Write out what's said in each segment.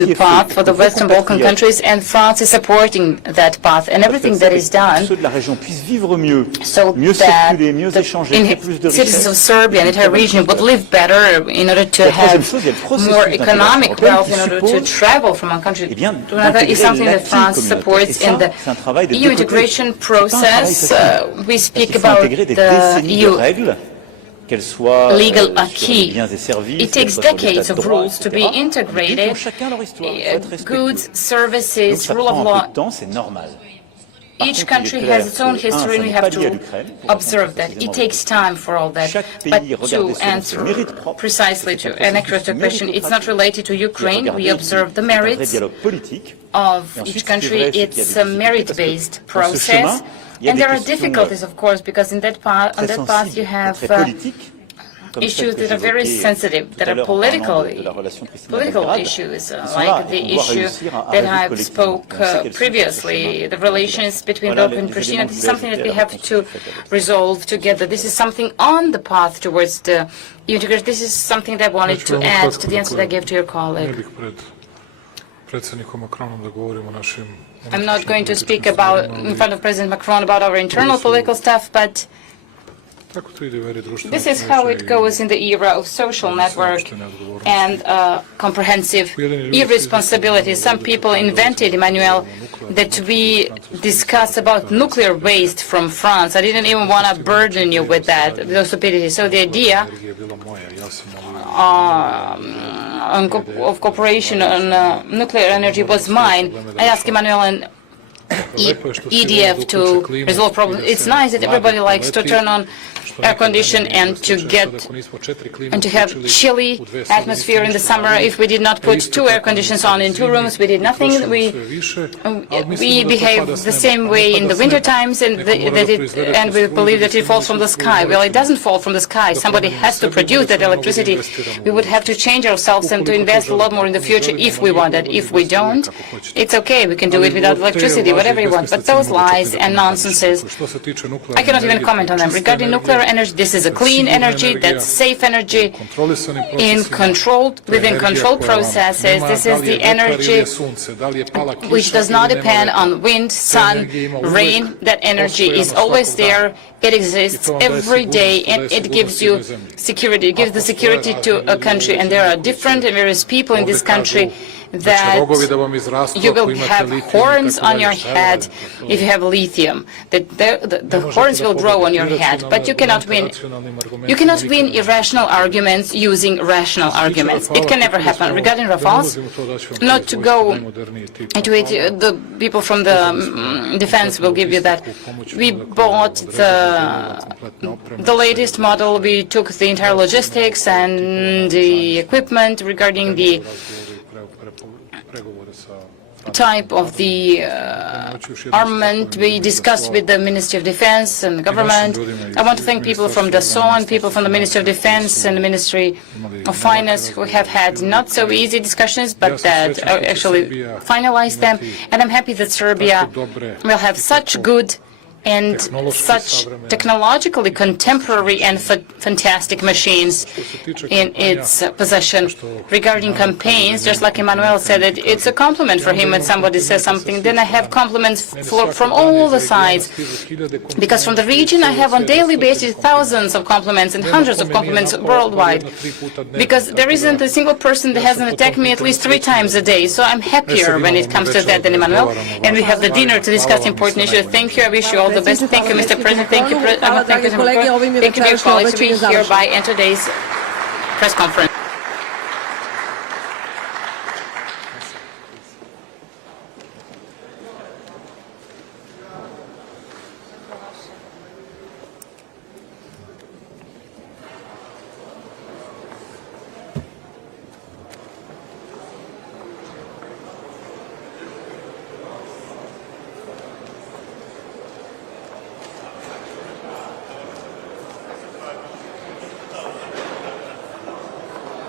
path for the Western Balkan countries, and France is supporting that path, and everything that is done so that citizens of Serbia and the entire region would live better in order to have more economic wealth, in order to travel from one country to another, is something that France supports in the EU integration process. We speak about the EU legal acquis. It takes decades of rules to be integrated, goods, services, rule of law. Each country has its own history, and we have to observe that. It takes time for all that. But to answer precisely to an accurate question, it's not related to Ukraine. We observe the merits of each country. It's a merit-based process. And there are difficulties, of course, because on that path you have issues that are very sensitive, that are political issues, like the issue that I spoke previously, the relations between Belgrade and Pristina. This is something that we have to resolve together. This is something on the path towards the integration. This is something that I wanted to add to the answer that I gave to your colleague. I'm not going to speak about in front of President Macron about our internal political stuff, but this is how it goes in the era of social network and comprehensive irresponsibility. Some people invented, Emmanuel, that we discuss about nuclear waste from France. I didn't even want to burden you with that, those stupidities. So the idea of cooperation on nuclear energy was mine. I asked Emmanuel and EDF to resolve problems. It's nice that everybody likes to turn on air condition and to have chilly atmosphere in the summer. If we did not put 2 air conditions on in 2 rooms, we did nothing. We behave the same way in the winter times, and we believe that it falls from the sky. Well, it doesn't fall from the sky. Somebody has to produce that electricity. We would have to change ourselves and to invest a lot more in the future if we want it. If we don't, it's okay. We can do it without electricity, whatever you want. But those lies and nonsenses, I cannot even comment on them. Regarding nuclear energy, this is a clean energy, that's safe energy within controlled processes. This is the energy which does not depend on wind, sun, rain. That energy is always there. It exists every day, and it gives you security. It gives the security to a country, and there are different and various people in this country that you will have horns on your head if you have lithium. That the horns will grow on your head, but you cannot win. You cannot win irrational arguments using rational arguments. It can never happen. Regarding Rafales, not to go into it, the people from the defense will give you that. We bought the latest model. We took the entire logistics and the equipment regarding the type of the armament. We discussed with the Ministry of Defense and the government. I want to thank people from Dassault and people from the Ministry of Defense and the Ministry of Finance who have had not so easy discussions, but that actually finalized them. And I'm happy that Serbia will have such good and such technologically contemporary and fantastic machines in its possession. Regarding campaigns, just like Emmanuel said, it's a compliment for him when somebody says something. Then I have compliments from all the sides, because from the region I have on daily basis thousands of compliments and hundreds of compliments worldwide, because there isn't a single person that hasn't attacked me at least 3 times a day. So I'm happier when it comes to that than Emmanuel. And we have the dinner to discuss important issues. Thank you. I wish you all the best. Thank you, Mr. President. Thank you, Thank you, dear colleagues. We hereby end today's press conference.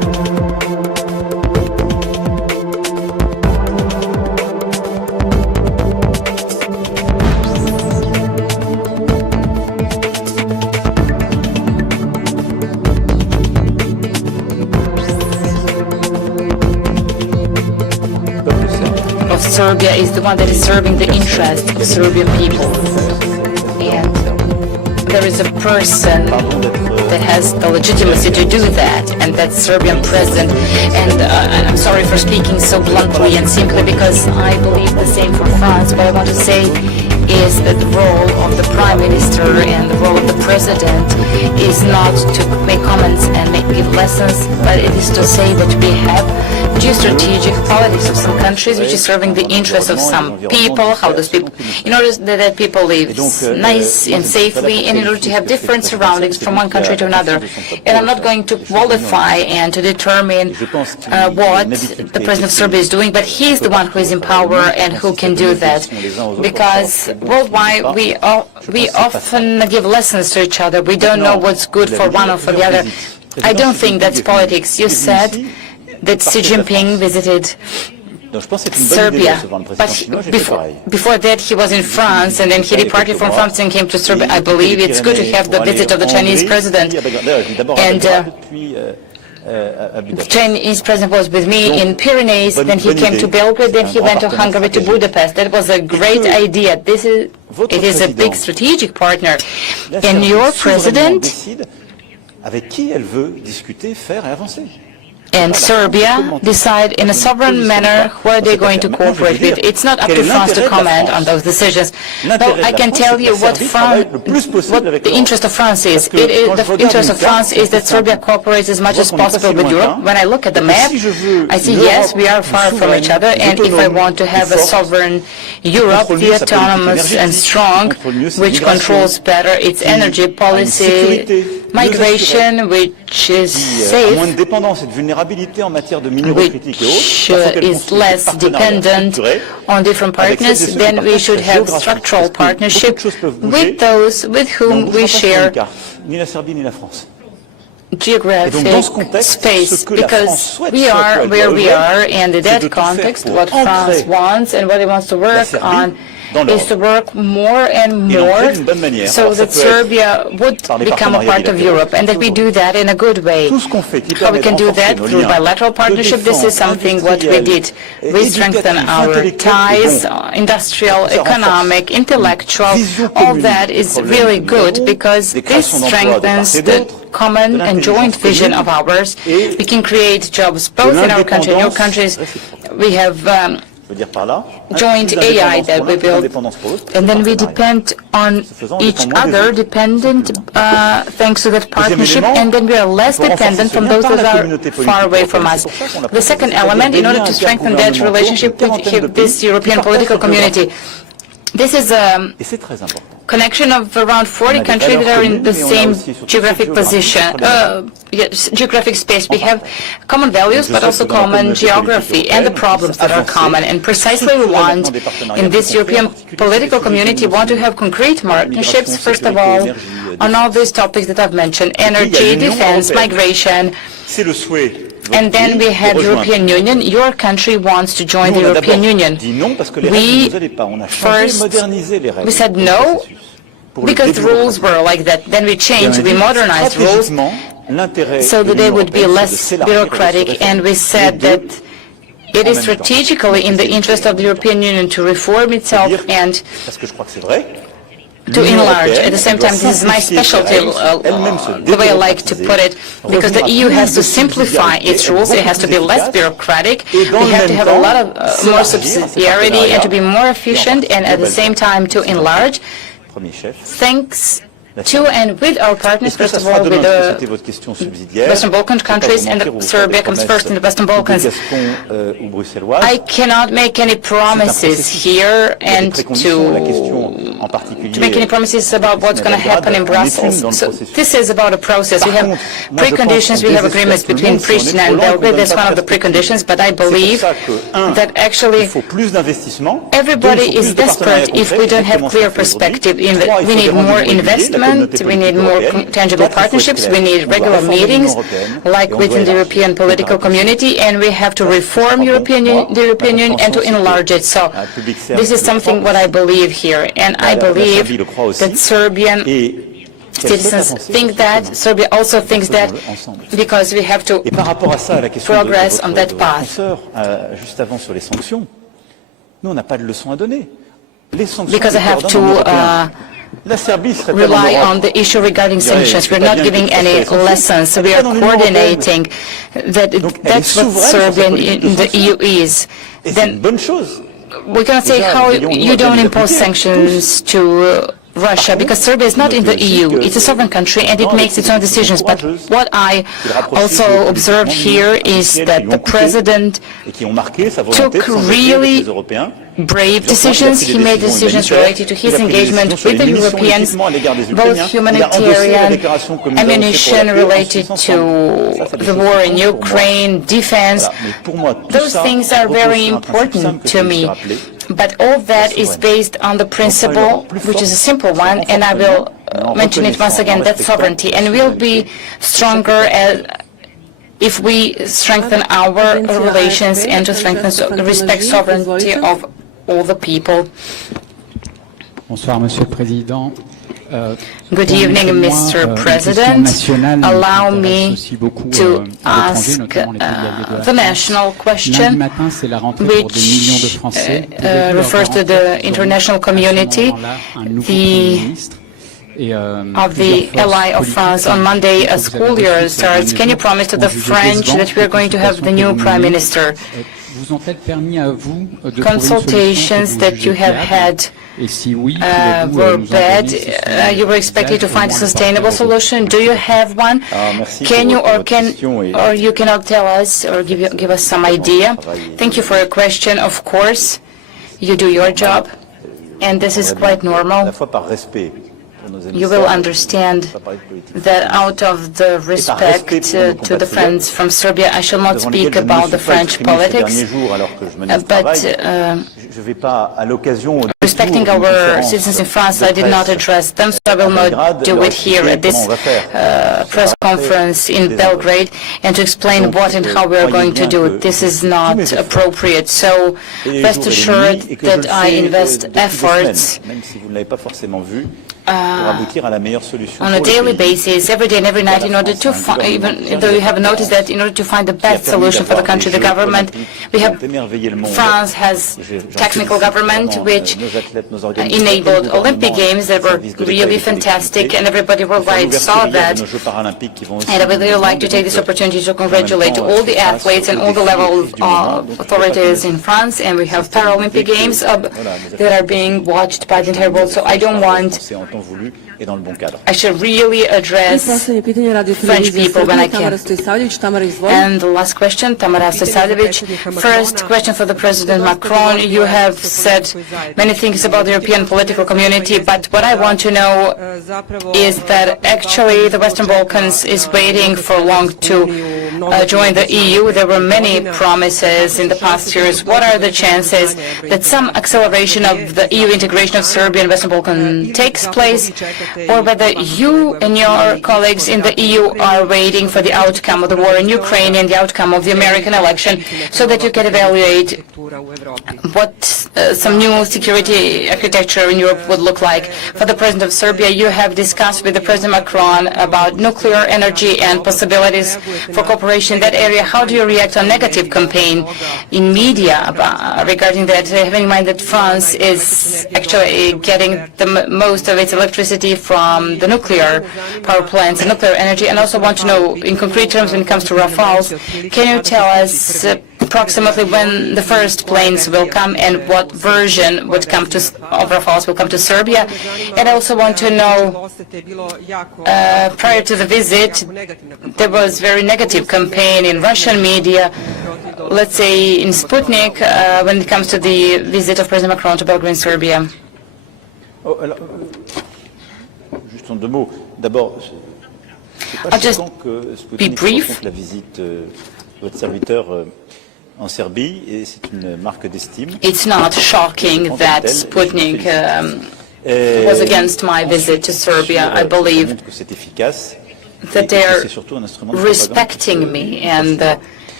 Serbia is the one that is serving the interest of Serbian people. And there is a person that has the legitimacy to do that, and that's Serbian president. And I'm sorry for speaking so bluntly and simply because I believe the same for France. What I want to say is that the role of the prime minister and the role of the president is not to make comments and give lessons, but it is to say that we have geostrategic politics of some countries which is serving the interests of some people. How those people, in order that people live nice and safely, and in order to have different surroundings from one country to another. And I'm not going to qualify and to determine what the president of Serbia is doing, but he's the one who is in power and who can do that. Because worldwide we often give lessons to each other. We don't know what's good for one or for the other. I don't think that's politics. You said that Xi Jinping visited Serbia, but before that he was in France, and then he departed from France and came to Serbia. I believe it's good to have the visit of the Chinese president, and the Chinese president was with me in Pyrenees, then he came to Belgrade, then he went to Hungary, to Budapest. That was a great idea. It is a big strategic partner, and your president and Serbia decide in a sovereign manner who are they going to cooperate with. It's not up to France to comment on those decisions. But I can tell you what the interest of France is. The interest of France is that Serbia cooperates as much as possible with Europe. When I look at the map, I see, yes, we are far from each other, and if I want to have a sovereign Europe, the autonomous and strong, which controls better its energy policy, migration, which is safe, which is less dependent on different partners, then we should have structural partnership with those with whom we share geographic space, because we are where we are, and in that context, what France wants and what it wants to work on is to work more and more so that Serbia would become a part of Europe, and that we do that in a good way. How we can do that? Through bilateral partnership. This is something what we did. We strengthen our ties, industrial, economic, intellectual. All that is really good because this strengthens the common and joint vision of ours. We can create jobs both in our country and your countries. We have joint AI that we build, and then we depend on each other, thanks to that partnership, and then we are less dependent from those that are far away from us. The second element, in order to strengthen that relationship with this European political community, this is a connection of around 40 countries that are in the same geographic position, geographic space. We have common values, but also common geography and the problems that are common. And precisely we want, in this European political community, want to have concrete partnerships, first of all, on all these topics that I've mentioned: energy, defense, migration. And then we had European Union. Your country wants to join the European Union. We said no, because the rules were like that. Then we changed, we modernized rules so that they would be less bureaucratic, and we said that it is strategically in the interest of the European Union to reform itself and to enlarge. At the same time, this is my specialty, the way I like to put it, because the EU has to simplify its rules. It has to be less bureaucratic. We have to have a lot of more subsidiarity and to be more efficient, and at the same time to enlarge, thanks to and with our partners, first of all, with the Western Balkan countries, and Serbia comes first in the Western Balkans. I cannot make any promises here and to make any promises about what's going to happen in Brussels. So this is about a process. We have preconditions, we have agreements between Pristina and Belgrade. That's one of the preconditions, but I believe that actually everybody is desperate if we don't have clear perspective. We need more investment. We need more tangible partnerships. We need regular meetings, like within the European political community, and we have to reform the European Union and to enlarge it. So this is something what I believe here, and I believe that Serbian citizens think that, Serbia also thinks that, because we have to progress on that path. because I have to rely on the issue regarding sanctions. We're not giving any lessons. We are coordinating. That's what Serbia in the EU is. Then we cannot say how you don't impose sanctions to Russia, because Serbia is not in the EU. It's a sovereign country and it makes its own decisions. But what I also observed here is that the president took really brave decisions. He made decisions related to his engagement with the Europeans, both humanitarian, ammunition related to the war in Ukraine, defense. Those things are very important to me. But all that is based on the principle, which is a simple one, and I will mention it once again, that's sovereignty. And we'll be stronger if we strengthen our relations and to strengthen respect sovereignty of all the people. Bonsoir, Monsieur le Président. Good evening, Mr. President. Allow me to ask the national question, which refers to the international community. Of the ally of France. On Monday, a school year starts. Can you promise to the French that we are going to have the new Prime Minister? Consultations that you have had were bad. You were expected to find a sustainable solution. Do you have one? Can you or you cannot tell us or give us some idea? Thank you for your question. Of course, you do your job, and this is quite normal. You will understand that out of the respect to the friends from Serbia, I shall not speak about the French politics, but respecting our citizens in France, I did not address them, so I will not do it here at this press conference in Belgrade, and to explain what and how we are going to do it. This is not appropriate, so rest assured that I invest efforts on a daily basis, every day and every night, in order to find, even though you have noticed that, in order to find the best solution for the country, the government, France has technical government, which enabled Olympic Games that were really fantastic, and everybody worldwide saw that. And I would really like to take this opportunity to congratulate all the athletes and all the level of authorities in France, and we have Paralympic Games that are being watched by the entire world, so I don't want I should really address French people when I can. And the last question, Tamara Stesarevic. First question for the President Macron. You have said many things about the European political community, but what I want to know is that actually the Western Balkans is waiting for long to join the EU. There were many promises in the past years. What are the chances that some acceleration of the EU integration of Serbia and Western Balkans takes place, or whether you and your colleagues in the EU are waiting for the outcome of the war in Ukraine and the outcome of the American election so that you can evaluate what some new security architecture in Europe would look like? For the President of Serbia, you have discussed with the President Macron about nuclear energy and possibilities for cooperation in that area. How do you react on negative campaign in media regarding that, having in mind that France is actually getting the most of its electricity from the nuclear power plants and nuclear energy? And also want to know, in concrete terms, when it comes to Rafales, can you tell us approximately when the first planes will come and what version would come to of Rafales will come to Serbia? And I also want to know, prior to the visit, there was very negative campaign in Russian media, let's say in Sputnik, when it comes to the visit of President Macron to Belgrade, Serbia. I'll just be brief. It's not shocking that Sputnik was against my visit to Serbia. I believe that they are respecting me, and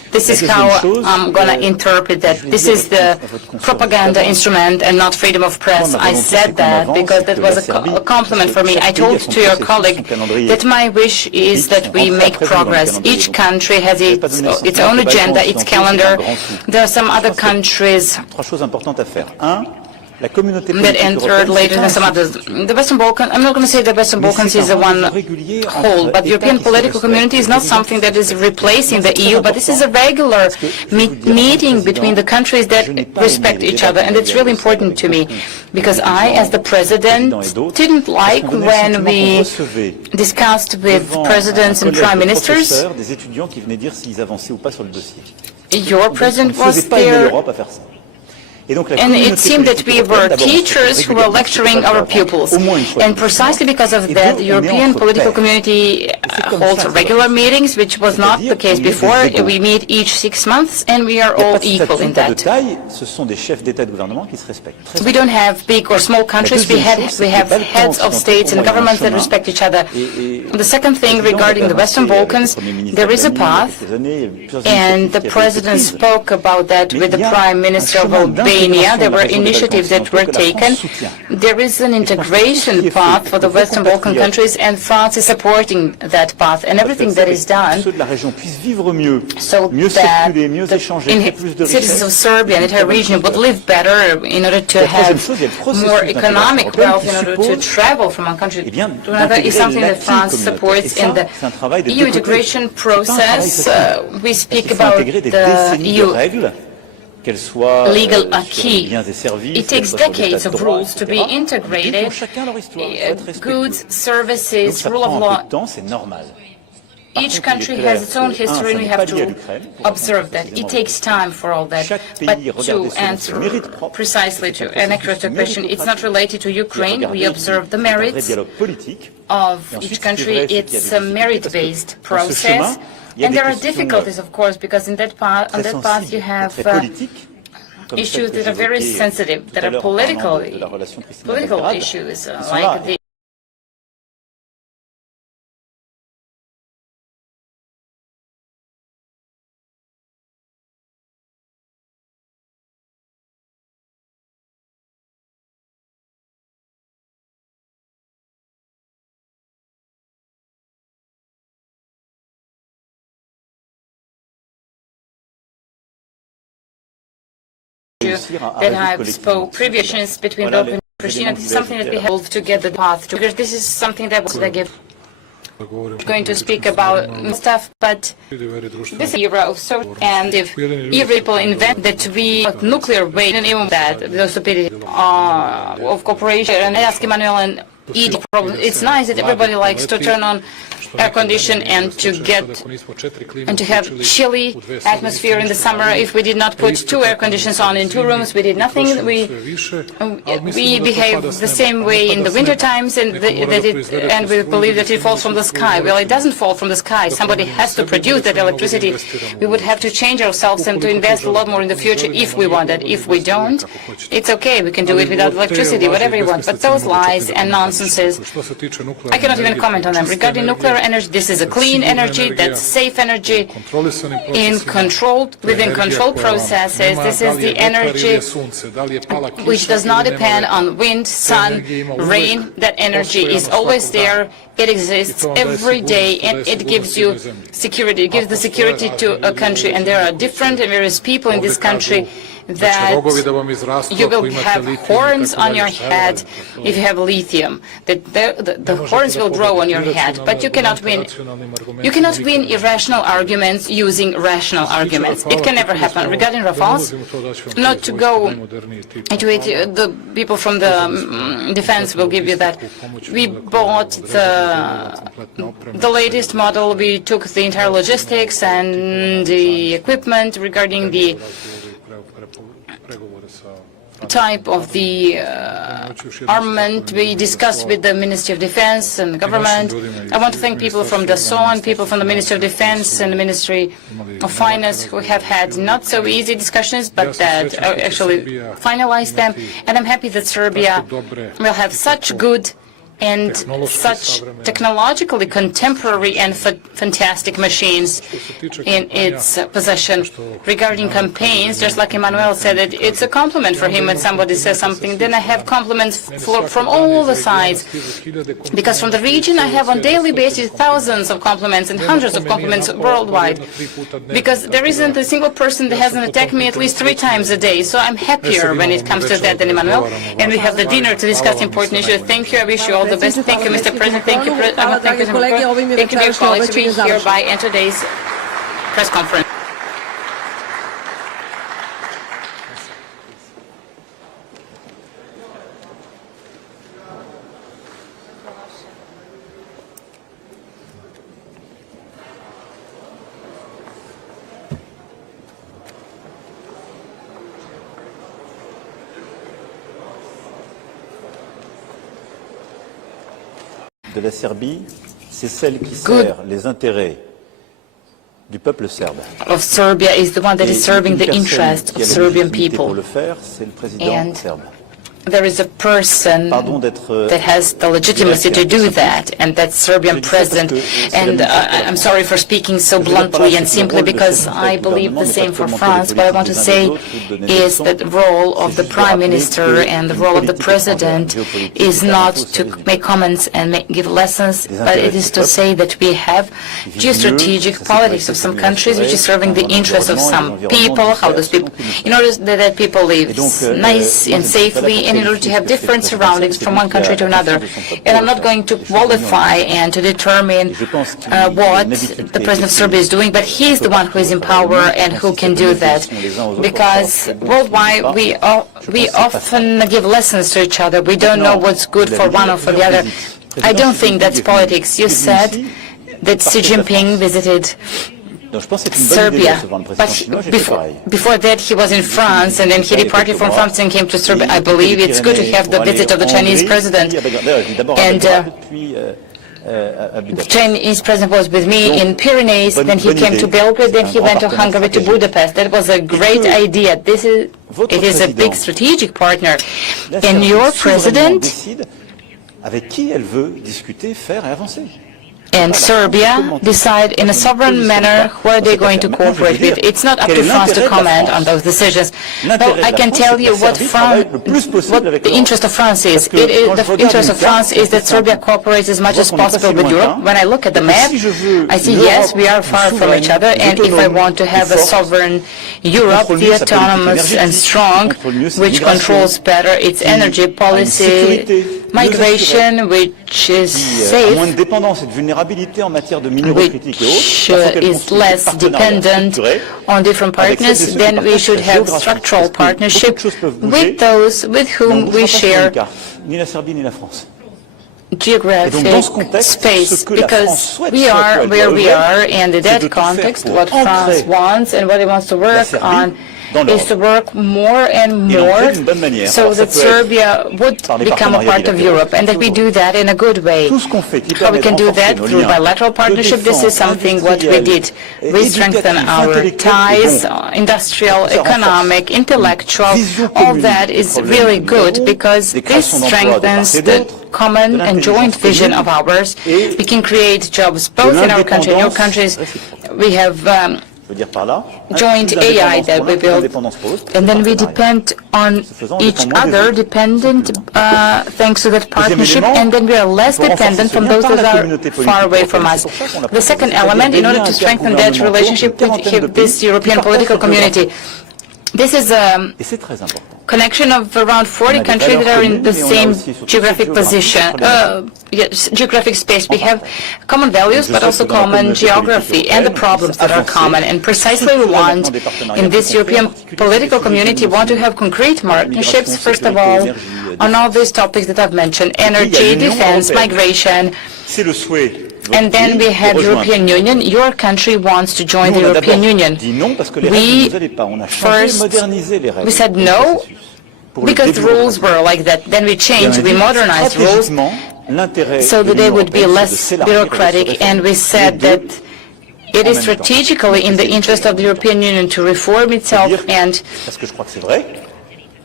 This is how I'm going to interpret that. This is the propaganda instrument and not freedom of press. I said that because that was a compliment for me. I told to your colleague that my wish is that we make progress. Each country has its own agenda, its calendar. There are some other countries that entered later than some others. The Western Balkans, I'm not going to say the Western Balkans is a one whole, but the European political community is not something that is replacing the EU, but this is a regular meeting between the countries that respect each other, and it's really important to me, because I, as the President, didn't like when we discussed with presidents and prime ministers. Your president was there. And it seemed that we were teachers who were lecturing our pupils. And precisely because of that, the European political community holds regular meetings, which was not the case before. We meet each 6 months, and we are all equal in that. We don't have big or small countries. We have heads of states and governments that respect each other. The second thing regarding the Western Balkans, there is a path, and the President spoke about that with the Prime Minister of Albania. There were initiatives that were taken. There is an integration path for the Western Balkan countries, and France is supporting that path, and everything that is done so that the citizens of Serbia and entire region would live better in order to have more economic wealth, in order to travel from one country to another, is something that France supports in the EU integration process. We speak about the EU legal acquis. It takes decades of rules to be integrated, goods, services, rule of law. Each country has its own history, and we have to observe that. It takes time for all that. But to answer precisely to an accurate question, it's not related to Ukraine. We observe the merits of each country. It's a merit-based process. And there are difficulties, of course, because on that path you have issues that are very sensitive, that are political issues, like the that I've spoke previous between Belgrade and Pristina. This is something that we have to get the path to. This is something that I give. Going to speak about stuff, but this era of so and if people invent that we nuclear waste and even that the stupidity of cooperation, and I ask Emmanuel and it's nice that everybody likes to turn on air condition and to have chilly atmosphere in the summer. If we did not put 2 air conditions on in 2 rooms, we did nothing. We behave the same way in the winter times, and we believe that it falls from the sky. Well, it doesn't fall from the sky. Somebody has to produce that electricity. We would have to change ourselves and to invest a lot more in the future if we want it. If we don't, it's okay. We can do it without electricity, whatever you want. But those lies and nonsenses, I cannot even comment on them. Regarding nuclear energy, this is a clean energy, that's safe energy within controlled processes. This is the energy which does not depend on wind, sun, rain. That energy is always there. It exists every day, and it gives you security. It gives the security to a country, and there are different and various people in this country that you will have horns on your head if you have lithium. That the horns will grow on your head, but you cannot win. You cannot win irrational arguments using rational arguments. It can never happen. Regarding Rafales, not to go into it, the people from the defense will give you that. We bought the latest model. We took the entire logistics and the equipment regarding the type of the armament. We discussed with the Ministry of Defense and the government. I want to thank people from the SOAN, people from the Ministry of Defense and the Ministry of Finance who have had not so easy discussions, but that actually finalized them. And I'm happy that Serbia will have such good and such technologically contemporary and fantastic machines in its possession. Regarding campaigns, just like Emmanuel said, it's a compliment for him when somebody says something. Then I have compliments from all the sides, because from the region I have on daily basis thousands of compliments and hundreds of compliments worldwide, because there isn't a single person that hasn't attacked me at least 3 times a day. So I'm happier when it comes to that than Emmanuel. And we have the dinner to discuss important issues. Thank you. I wish you all the best. Thank you, Mr. President. Thank you, thank you, dear colleagues. We hereby end today's press conference. de la Serbie, c'est celle qui sert les intérêts du peuple serbe. Of Serbia is the one that is serving the interests of Serbian people. Pour le faire, c'est le président serbe. There is a person that has the legitimacy to do that, and that's Serbian president. And I'm sorry for speaking so bluntly and simply, because I believe the same for France. What I want to say is that the role of the prime minister and the role of the president is not to make comments and give lessons, but it is to say that we have geostrategic politics of some countries which is serving the interests of some people, how those people, in order that people live nice and safely, and in order to have different surroundings from one country to another. And I'm not going to qualify and to determine what the President of Serbia is doing, but he's the one who is in power and who can do that. Because worldwide we often give lessons to each other. We don't know what's good for one or for the other. I don't think that's politics. You said that Xi Jinping visited Serbia, but before that he was in France, and then he departed from France and came to Serbia. I believe it's good to have the visit of the Chinese president, and the Chinese president was with me in Pyrenees, then he came to Belgrade, then he went to Hungary, to Budapest. That was a great idea. It is a big strategic partner, and your president and Serbia decide in a sovereign manner who are they going to cooperate with. It's not up to France to comment on those decisions. But I can tell you what the interest of France is. The interest of France is that Serbia cooperates as much as possible with Europe. When I look at the map, I see, yes, we are far from each other, and if I want to have a sovereign Europe, the autonomous and strong, which controls better its energy policy, migration, which is safe, which is less dependent on different partners, then we should have structural partnership with those with whom we share geographic space, because we are where we are, and in that context, what France wants and what it wants to work on is to work more and more so that Serbia would become a part of Europe, and that we do that in a good way. How we can do that? Through bilateral partnership. This is something what we did. We strengthen our ties, industrial, economic, intellectual. All that is really good, because this strengthens the common and joint vision of ours. We can create jobs both in our country and your countries. We have joint AI that we build, and then we depend on each other, thanks to that partnership, and then we are less dependent from those that are far away from us. The second element, in order to strengthen that relationship with this European political community, this is a connection of around 40 countries that are in the same geographic position, geographic space. We have common values, but also common geography, and the problems that are common. And precisely we want, in this European political community, want to have concrete partnerships, first of all, on all these topics that I've mentioned: energy, defense, migration. And then we have European Union. Your country wants to join the European Union. We said no, because the rules were like that. Then we changed, we modernized rules so that they would be less bureaucratic, and we said that it is strategically in the interest of the European Union to reform itself, and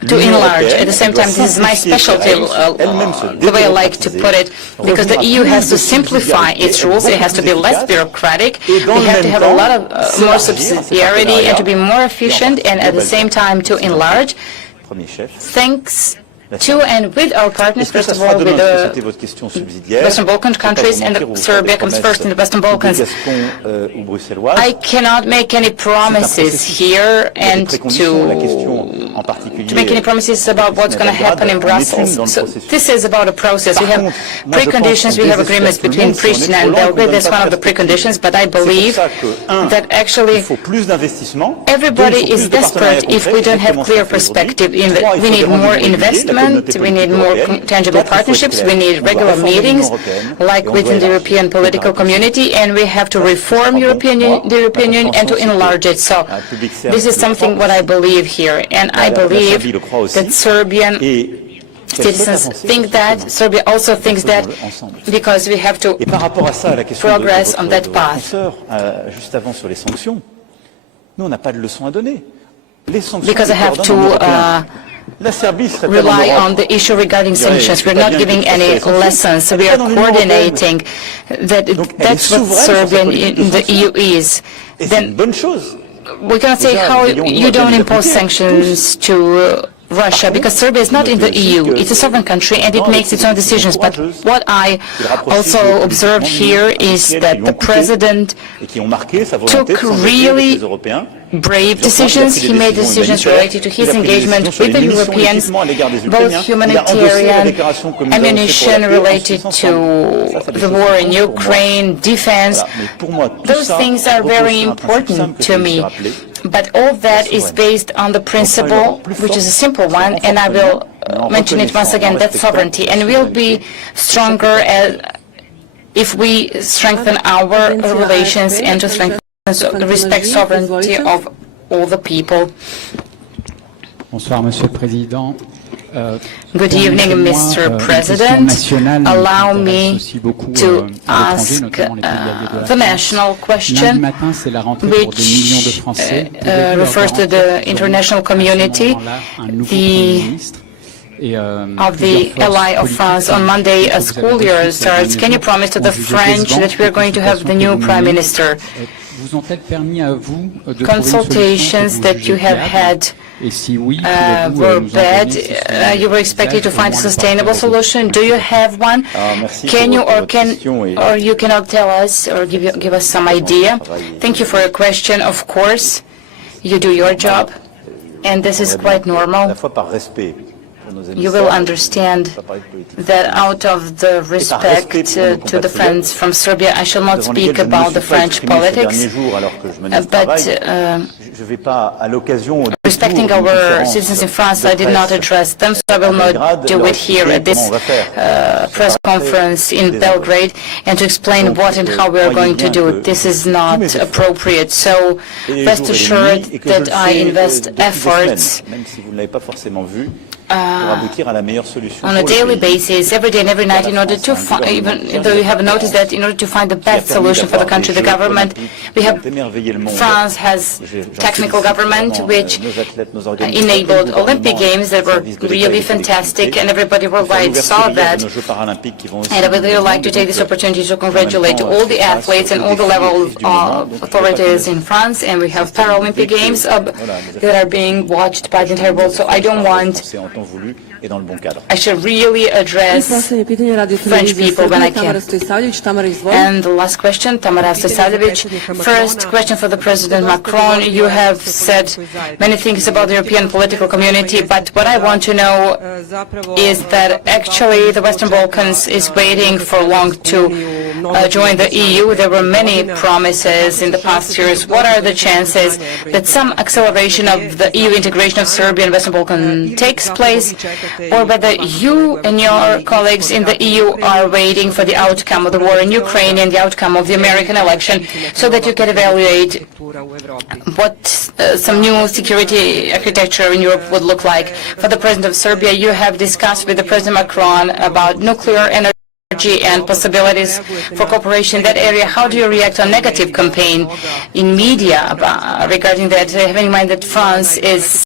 to enlarge. At the same time, this is my specialty, the way I like to put it, because the EU has to simplify its rules, it has to be less bureaucratic, we have to have a lot of more subsidiarity and to be more efficient, and at the same time to enlarge, thanks to and with our partners, first of all, with the Western Balkan countries, and Serbia comes first in the Western Balkans. I cannot make any promises here and to make any promises about what's going to happen in Brussels. So this is about a process. We have preconditions, we have agreements between Pristina and Belgrade. That's one of the preconditions, but I believe that actually everybody is desperate if we don't have clear perspective. We need more investment. We need more tangible partnerships, we need regular meetings, like within the European political community, and we have to reform the European Union and to enlarge it. So this is something what I believe here, and I believe that Serbian citizens think that, Serbia also thinks that, because we have to progress on that path. Because I have to rely on the issue regarding sanctions. We're not giving any lessons. We are coordinating. That's what Serbia in the EU is. Then we cannot say how you don't impose sanctions to Russia, because Serbia is not in the EU. It's a sovereign country and it makes its own decisions. But what I also observed here is that the President took really brave decisions. He made decisions related to his engagement with the Europeans, both humanitarian, ammunition related to the war in Ukraine, defense. Those things are very important to me. But all that is based on the principle, which is a simple one, and I will mention it once again, that's sovereignty. And we'll be stronger if we strengthen our relations and to strengthen respect sovereignty of all the people. Bonsoir, Monsieur le Président. Good evening, Mr. President. Allow me to ask the national question, which refers to the international community. Of the ally of France. On Monday, a school year starts. Can you promise to the French that we are going to have the new Prime Minister? Consultations that you have had were bad. You were expected to find a sustainable solution. Do you have one? Can you or you cannot tell us or give us some idea? Thank you for your question. Of course, you do your job, and this is quite normal. You will understand that out of the respect to the friends from Serbia, I shall not speak about the French politics, but respecting our citizens in France, I did not address them, so I will not do it here at this press conference in Belgrade, and to explain what and how we are going to do it. This is not appropriate, so rest assured that I invest efforts on a daily basis, every day and every night, in order to find, even though you have noticed that, in order to find the best solution for the country, the government, France has technical government, which enabled Olympic Games that were really fantastic, and everybody worldwide saw that. And I would really like to take this opportunity to congratulate all the athletes and all the level of authorities in France, and we have Paralympic Games that are being watched by the entire world, so I don't want I should really address French people when I can. And the last question, Tamara Stoysalovic. First question for the President Macron. You have said many things about the European political community, but what I want to know is that actually the Western Balkans is waiting for long to join the EU. There were many promises in the past years. What are the chances that some acceleration of the EU integration of Serbia and Western Balkans takes place, or whether you and your colleagues in the EU are waiting for the outcome of the war in Ukraine and the outcome of the American election so that you can evaluate what some new security architecture in Europe would look like? For the President of Serbia, you have discussed with the President Macron about nuclear energy and possibilities for cooperation in that area. How do you react on negative campaign in media regarding that, having in mind that France is